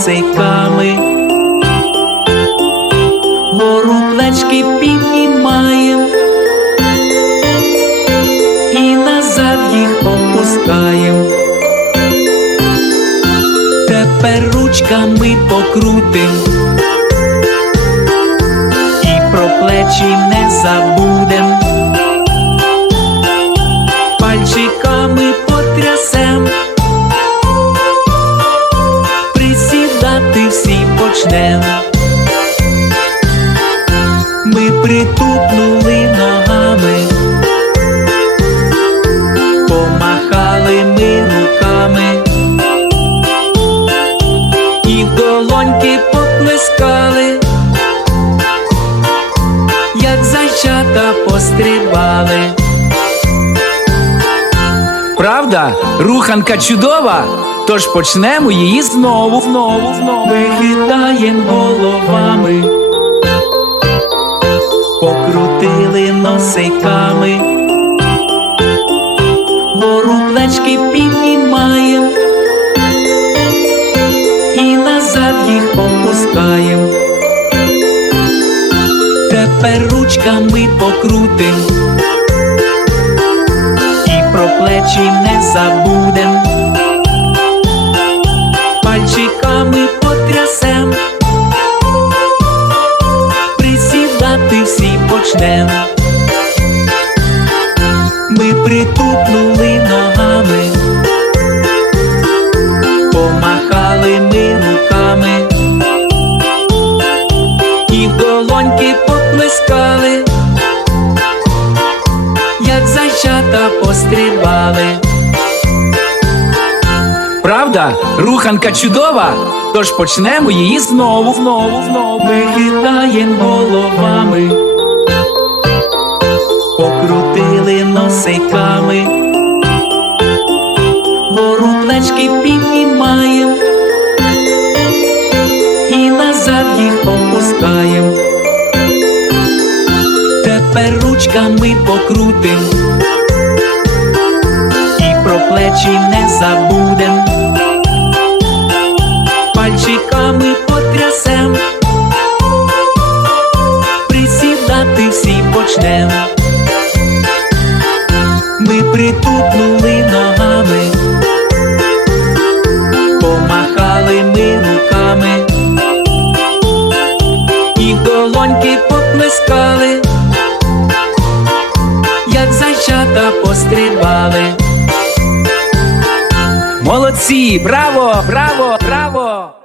сейфами, гору плечки піднімаєм і назад їх опускаєм. Тепер ручками покрутим і про плечі не забудь. Почнем. Ми притупнули ногами, помахали ми руками і в долоньки поплескали, як зайчата пострибали. Правда, руханка чудова, тож почнемо її знову, знову, знову. Ми хитаєм головами, покрутили носиками, гору плечки піднімаєм. І назад їх опускаєм. Тепер ручками покрутим і про плечі не забудем. Пальчиками потрясем, присідати всі почнем. Ми притупнули ногами, помахали ми руками і в долоньки поплескали, зайчата пострибали. Правда, руханка чудова, тож почнемо її знову, знову, знову. Ми хитаєм головами, покрутили носиками, гору плечки піднімаєм і назад їх опускаєм. Ручками покрутим. І про плечі не забудем. Пальчиками потрясем, присідати всі почнем. Ми притупнули ногами, помахали ми руками. І долоньки поплескали, зайчата пострибали. Молодці! Браво! Браво! Браво!